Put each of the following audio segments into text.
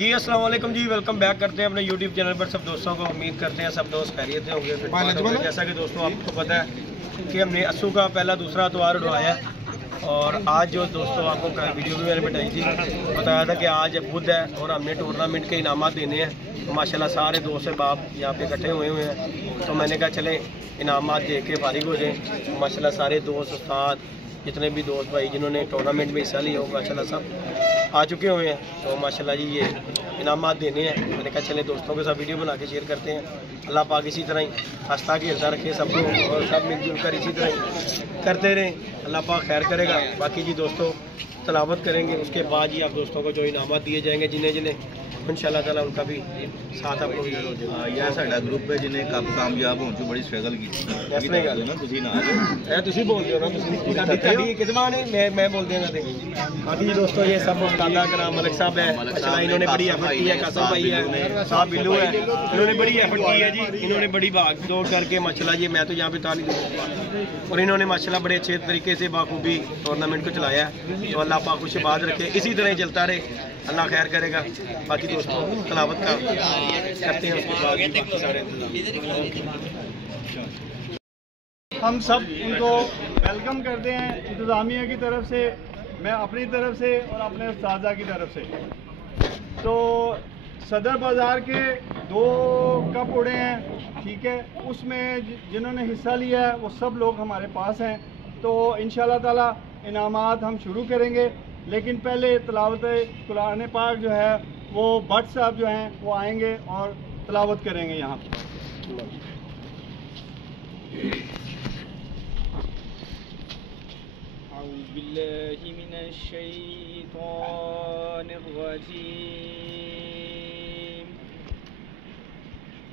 जी अस्सलाम वालेकुम जी, welcome back करते हैं अपने यूट्यूब चैनल पर सब दोस्तों को। उम्मीद करते हैं सब दोस्त खैरियत से होंगे। जैसा कि दोस्तों आपको पता है कि हमने अस्सू का पहला दूसरा अतवार उठवाया है और आज जो दोस्तों आपको वीडियो भी मैंने बताई थी, बताया था कि आज बुध है और हमने टूर्नामेंट के इनामात देने हैं। तो माशाल्लाह सारे दोस्त बाप यहाँ पे इकट्ठे हुए हैं, तो मैंने कहा चले इनामात दे के फारिग हो जाएँ। तो माशाल्लाह सारे दोस्त उस्ताद जितने भी दोस्त भाई जिन्होंने टूर्नामेंट में हिस्सा लिया हो माशाल्लाह सब आ चुके हुए हैं। तो माशाल्लाह जी ये इनामात देने हैं। मैंने कहा चले दोस्तों के साथ वीडियो बना के शेयर करते हैं। अल्लाह पाक इसी तरह ही हंसता खेलता रखे सबको और सब मिलजुल कर इसी तरह ही करते रहें। अल्लाह पाक खैर करेगा। बाकी जी दोस्तों तलावत करेंगे, उसके बाद ही आप दोस्तों को जो इनामात दिए जाएंगे जिन्हें जिन्हें इंशाअल्लाह ताला उनका भी साथ आपको भी हो जाएगा। यह साडा ग्रुप है जिन्हें कब कामयाब होने बड़ी स्ट्रगल की ऐसे गल ना तुसी ना है तुसी बोल रहे हो ना तुसी कभी किस बार नहीं मैं बोल देना थे। बाकी जी दोस्तों ये सब उस्तादा का नाम मलिक साहब है। अच्छा इन्होंने बड़ी एफर्ट की है, कासम भाई है, साहब बिल्लू है, इन्होंने बड़ी एफर्ट की है जी। इन्होंने बड़ी भाग दौड़ करके माशाल्लाह जी मैं तो यहाँ पे ताली दूँ और इन्होंने माशाल्लाह बड़े अच्छे तरीके से बाखूबी टूर्नामेंट को चलाया है। तो अल्लाह पाक खुश बात रखे, इसी तरह चलता रहे, अल्लाह खैर करेगा। बाकी दोस्तों तलावत का करते हैं, उसके बाद सारे हम सब उनको वेलकम करते हैं इंतज़ामिया की तरफ से, मैं अपनी तरफ से और अपने उस्तादा की तरफ से। तो सदर बाज़ार के 2 कप उड़े हैं, ठीक है, उसमें जिन्होंने हिस्सा लिया है वो सब लोग हमारे पास हैं। तो इंशाअल्लाह ताला इनामात हम शुरू करेंगे, लेकिन पहले तलावत कुरान पाक जो है वो भट्ट साहब जो हैं वो आएंगे और तलावत करेंगे यहाँ पर।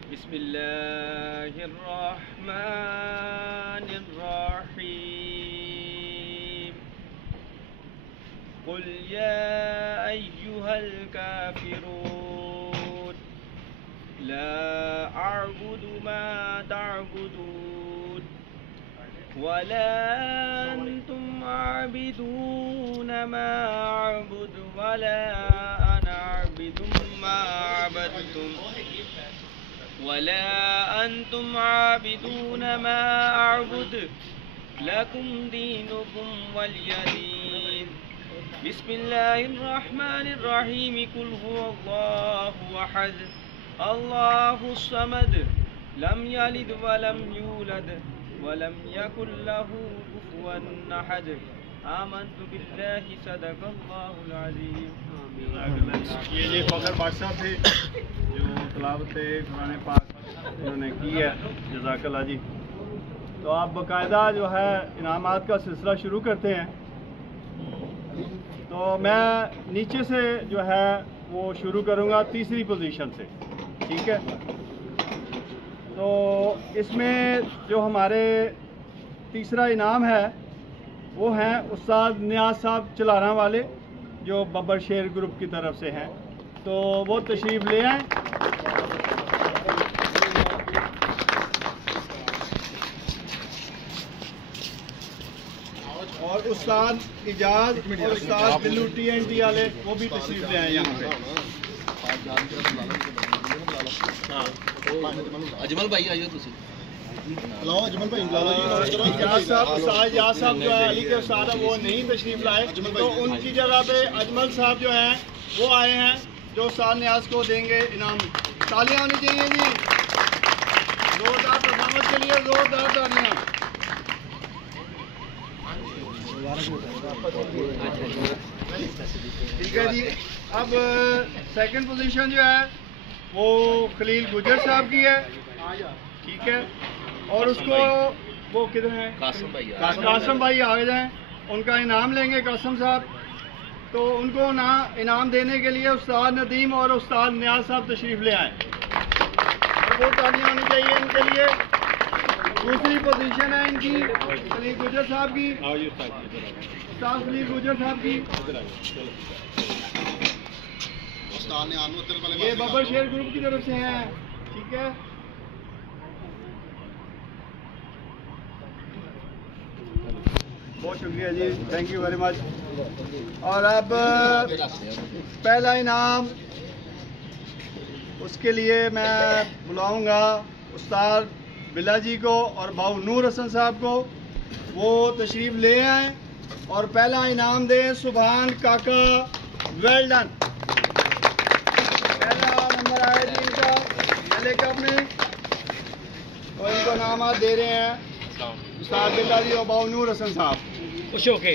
बिस्मिल्लाहिर्रहमानिर्रहीम कुल या अय्युहल काफिरून ला अअबुदु मा तअबुदून वला अंतुम आबिदून मा अअबुदु वला अना आबिदु मा अबदतुम वला अंतुम आबिदून मा अअबुदु लकुम दीनुकुम वलिय दीन। बिस्मिल्लाहिर्रहमानिर्रहीम कुल हुवल्लाहु अहद अल्लाहुस समद लम यलिद वलम यूलद वलम यकुल लहू कुफुवन अहद आमन्तु बिल्लाहि सदक़ल्लाहुल अज़ीम। ये फ़खर भट्ट साहब थे जो तलावत कुरान पाक इन्होंने की है, जज़ाकल्लाह जी। तो आप बाकायदा जो है इनामात का सिलसिला शुरू करते हैं। तो मैं नीचे से जो है वो शुरू करूँगा तीसरी पोजीशन से, ठीक है। तो इसमें जो हमारे तीसरा इनाम है वो हैं उस्ताद नियाज साहब चलाना वाले जो बब्बर शेर ग्रुप की तरफ से हैं। तो वो तशरीफ़ ले आएँ। और उस्ताद इजाज़ और उस्ताद बिल्लू TNT वाले वो भी तशरीफ़ ले आए यहाँ पे। अजमल भाई आइयो तुसी अजमल भाई इजाज़ साहब जो है अली के उस्ताद वो नहीं तशरीफ़ लाए, तो उनकी जगह पे अजमल साहब जो हैं वो आए हैं जो उस्ताद नियाज को देंगे इनाम। तालियां होनी चाहिए जी, जोरदार परफॉर्मेंस के लिए जोरदार तालियां। ठीक है जी। अब सेकंड पोजीशन जो है वो खलील गुजर साहब की है, ठीक है। और उसको वो किधर हैं? कासम भाई आ जाएं, उनका इनाम लेंगे कासम साहब। तो उनको ना इनाम देने के लिए उस्ताद नदीम और उस्ताद नियाज साहब तशरीफ़ ले आए और वो तालियां होनी चाहिए इनके लिए। दूसरी पोजीशन है इनकी खलील गुजर साहब की, उस्ताद खलील गुजर साहब की। ये बब्बर शेर ग्रुप की तरफ से हैं, ठीक है। बहुत शुक्रिया जी, थैंक यू वेरी मच। और अब पहला इनाम उसके लिए मैं बुलाऊंगा उस्ताद बिला जी को और भाऊ नूर हसन साहब को, वो तशरीफ़ ले आए और पहला इनाम दें सुभान काका, वेल डन। पहला नंबर आया जी इनका पहले कप में, और इनको इनामात दे रहे हैं उस्ताद बिला जी और भाऊ नूर हसन साहब। खुश होके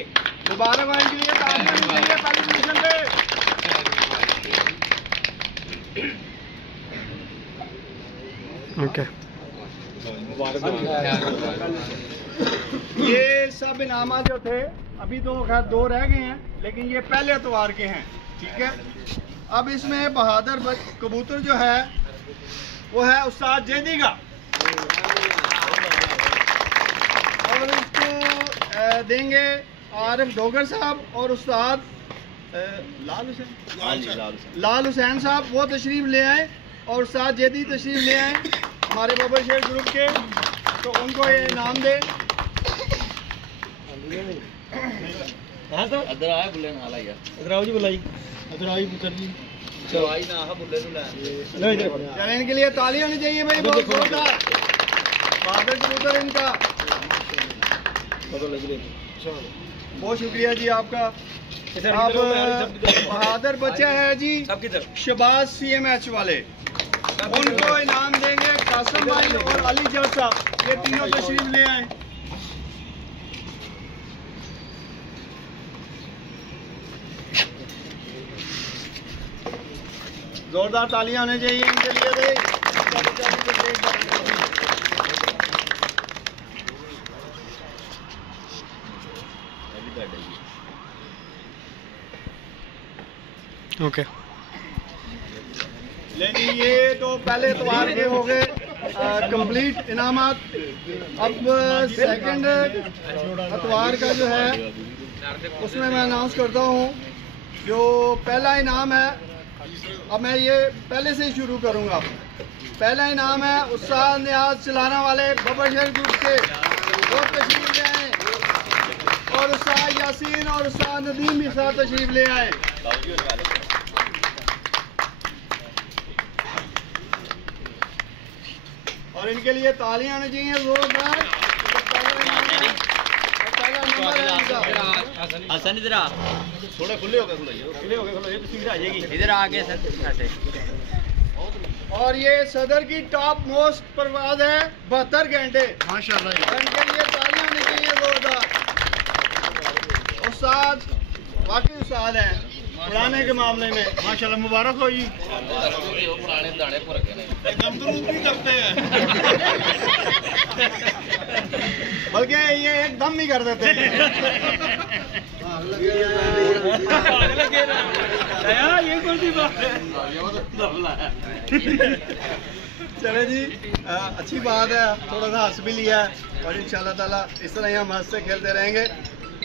मुबारक हो इनके लिए, तालियां दीजिए पहली पोजीशन पे। ओके ये सब इनामात जो थे अभी तो खैर 2 रह गए हैं, लेकिन ये पहले एतवार के हैं, ठीक है। अब इसमें बहादुर कबूतर जो है वो है उस्ताद जैदी का, और इसको देंगे आरिफ डोगर साहब और उस्ताद लाल हुसैन साहब, वो तशरीफ़ ले आए, और उस्ताद जैदी तशरीफ़ ले आए हमारे बबर शेर ग्रुप के, तो उनको ये इनाम दे। अदर आया बुले ना ला यार, इधर आओ जी, बुलाई इधर आओ पुत्र जी, चलो आई ना हा बुले नु ला चलें, इनके लिए ताली होनी चाहिए भाई, बहुत जोरदार। बहादुर कबूतर इनका, बहुत शुक्रिया जी आपका। अब बहादुर बच्चा है जी शबाज CMH वाले, उनको इनाम देंगे कासिम भाई और अली जज साहब, ये तीनों तशरीफ ले आए। जोरदार तालियां होनी चाहिए इनके लिए भाई। ओके लेकिन ये तो पहले एतवार के हो गए कंप्लीट इनामात। अब सेकंड एतवार का जो है उसमें मैं अनाउंस करता हूँ जो पहला इनाम है। अब मैं ये पहले से ही शुरू करूँगा। पहला इनाम है उस्ताद नियाज चलाना वाले बबर शहर ग्रुप के, वो तशरीफ ले आए, और उस्ताद यासीन और उस्ताद नदीम भी साथ तशरीफ ले आए। और इनके लिए तालियां आनी चाहिए जोरदार। हसन इधर आ, थोड़ा खुले हो गए, इधर आ गए सर ऐसे। और ये सदर की टॉप मोस्ट परवाज है 72 घंटे माशाल्लाह। इनके लिए तालियां होनी चाहिए जोरदार। उस्ताद वाकई उस्ताद हैं उड़ाने के मामले में माशाल्लाह, मुबारक हो जी। पुराने दाने पर एकदम दुरूद भी करते हैं बल्कि ये एकदम ही कर देते हैं। ये कौन सी बात है? चले जी, अच्छी बात है, थोड़ा सा हंस भी लिया है, और इंशाल्लाह ताला इस तरह ही हम हंसते खेलते रहेंगे।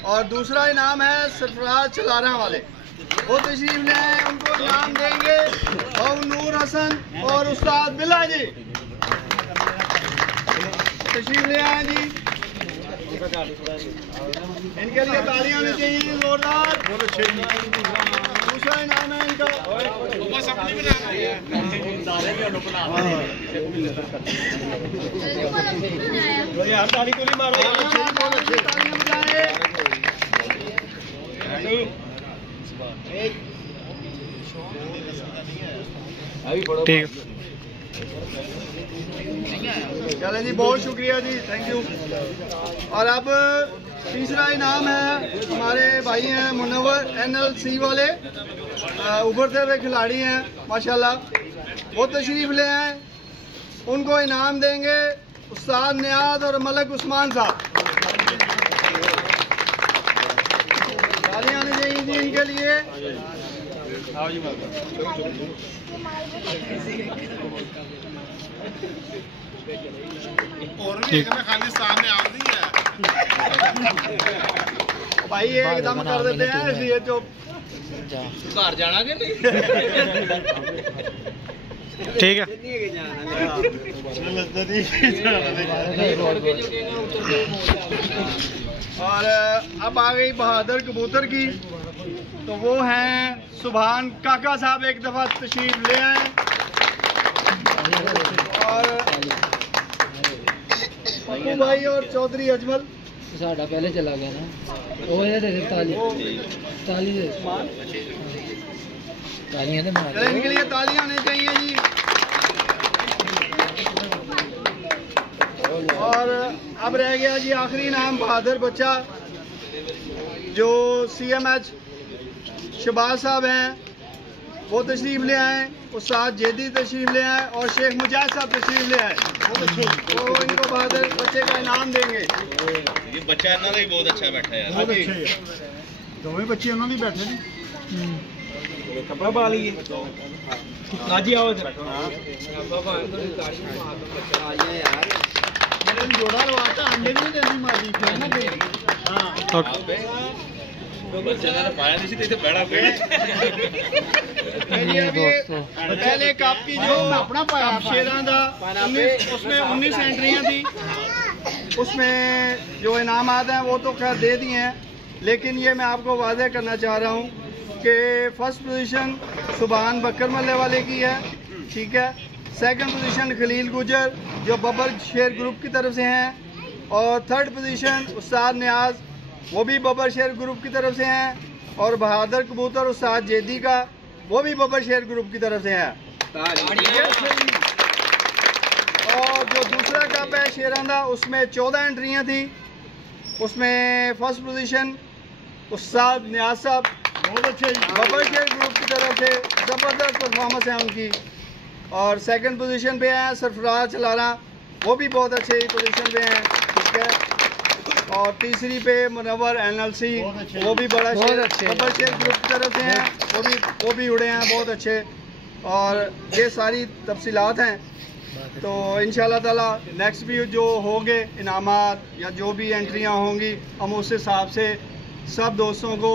और दूसरा इनाम है सरफराज चलाना वाले, वो तशरीफ ले आए, उनको इनाम देंगे भाऊ नूर हसन और उस्ताद बिला जी, तशरीफ ले आए जी। इनके लिए तालियां होनी चाहिए जोरदार। दूसरा इनाम है इनका यार ताली को नहीं मारो, तालियां बजाए। ठीक। चले जी, बहुत शुक्रिया जी, थैंक यू। और अब तीसरा इनाम है, हमारे भाई हैं मुनव्वर NLC वाले, उभरते हुए खिलाड़ी हैं माशाल्लाह, वो तशरीफ ले आए, उनको इनाम देंगे उस्ताद नियाज और मलक उस्मान साहब। तालियां आनी चाहिए जी इनके लिए। और भी एक में खाली सामने आ रही है भाई ये एकदम कर देते हैं, इसलिए तो घर जाना कि नहीं? ठीक है। और अब आ गई बहादुर कबूतर की, तो वो हैं सुभान काका साहब, एक दफ़ा तशरीफ ले आए और पप्पू भाई और चौधरी अजमल साढ़ा पहले चला गया ना वो ये दे तालियां तालियां दे मार चले इनके लिए तालियां होनी चाहिए जी। और अब रह गया जी आखिरी नाम बहादुर बच्चा जो CMH शहबाज साहब हैं वो तशरीफ ले आए, उस्ताद जेदी तशरीफ ले आए और शेख मुजाहिद साहब तशरीफ ले आए। तो इनको बहादुर बच्चे का इनाम देंगे। ये बच्चा इन्हों का ही बहुत अच्छा बैठा है यार। दोवें बच्चे उन्होंने बैठे ने कपड़ा पा लीजिए आज ही आओ जोड़ा लवाता अंडे भी नहीं देनी मारी बच्चे ने पाया नहीं सी तो बैठा पहले कप की जो अपना शेरां दा उसमें 19 एंट्रियां थी, उसमें जो इनामात हैं वो तो खैर दे दिए हैं, लेकिन ये मैं आपको वाज़ेह करना चाह रहा हूँ कि फर्स्ट पोजीशन सुभान बकर मल्ले वाले की है, ठीक है। सेकंड पोजीशन खलील गुजर जो बबर शेर ग्रुप की तरफ से हैं, और थर्ड पोजीशन उस्ताद नियाज वो भी बबर शेर ग्रुप की तरफ से हैं, और बहादुर कबूतर उस्ताद जेदी का वो भी बबर शेर ग्रुप की तरफ से है। और जो दूसरा कप है शेरांदा उसमें 14 एंट्रियां थी, उसमें फर्स्ट पोजीशन उस्ताद नियाज साहब बबर शेर ग्रुप की तरफ से ज़बरदस्त परफॉर्मेंस है उनकी, और सेकंड पोजीशन पे हैं सरफराज चलाना वो भी बहुत अच्छे पोजीशन पे हैं, ठीक है। और तीसरी पे मुनव्वर NLC वो भी बड़ा शेर बबर शेर ग्रुप की तरफ से हैं, वो भी उड़े हैं बहुत अच्छे। और ये सारी तफसीलात हैं, तो इंशाल्लाह ताला नेक्स्ट भी जो होंगे इनामात या जो भी एंट्रियां होंगी हम उस हिसाब से सब दोस्तों को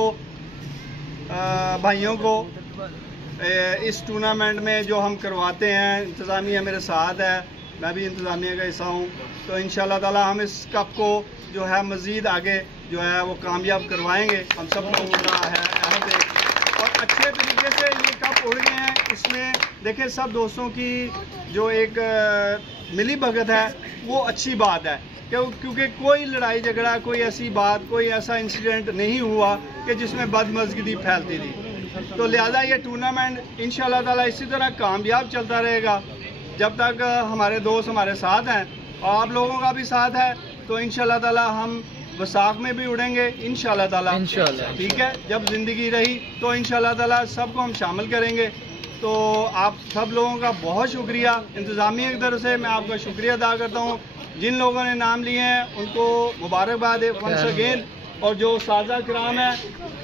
भाइयों को इस टूर्नामेंट में जो हम करवाते हैं, इंतज़ामिया मेरे साथ है, मैं भी इंतज़ामिया का हिस्सा हूँ, तो इंशाल्लाह ताला हम इस कप को जो है मज़ीद आगे जो है वो कामयाब करवाएंगे। हम सब लोगों का है अहद है और अच्छे तरीके से ये कप उड़ गए हैं। इसमें देखें सब दोस्तों की जो एक मिली भगत है वो अच्छी बात है, क्योंकि कोई लड़ाई झगड़ा कोई ऐसी बात कोई ऐसा इंसिडेंट नहीं हुआ कि जिसमें बदमज़गी फैलती थी। तो लिहाजा ये टूर्नामेंट इंशाल्लाह ताला इसी तरह कामयाब चलता रहेगा जब तक हमारे दोस्त हमारे साथ हैं और आप लोगों का भी साथ है। तो इंशाल्लाह ताला हम वसाख में भी उड़ेंगे इंशाल्लाह ताला, ठीक है। जब ज़िंदगी रही तो इंशाल्लाह ताला सबको हम शामिल करेंगे। तो आप सब लोगों का बहुत शुक्रिया, इंतज़ामिया की तरफ से मैं आपका शुक्रिया अदा करता हूँ। जिन लोगों ने नाम लिए हैं उनको मुबारकबाद है वंस अगेन, और जो साजा कराम है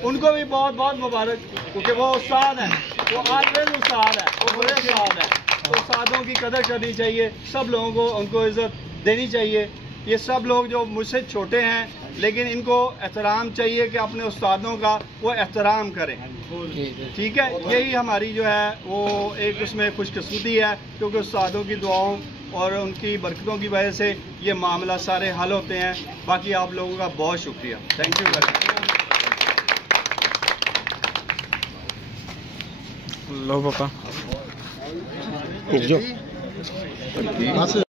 उनको भी बहुत बहुत मुबारक, क्योंकि वो उस्ताद हैं, वो ऑलवेज उस्ताद है, वो बड़े उस्ताद हैं। तो उस्तादों की कदर करनी चाहिए, सब लोगों को उनको इज़्ज़त देनी चाहिए। ये सब लोग जो मुझसे छोटे हैं लेकिन इनको एहतराम चाहिए कि अपने उस्तादों का वो एहतराम करें, ठीक है। यही हमारी जो है वो एक उसमें खुशकिस्मती है, क्योंकि उस्तादों की दुआओं और उनकी बरकतों की वजह से ये मामला सारे हल होते हैं। बाकी आप लोगों का बहुत शुक्रिया, थैंक यू वेरी मच। लो पापा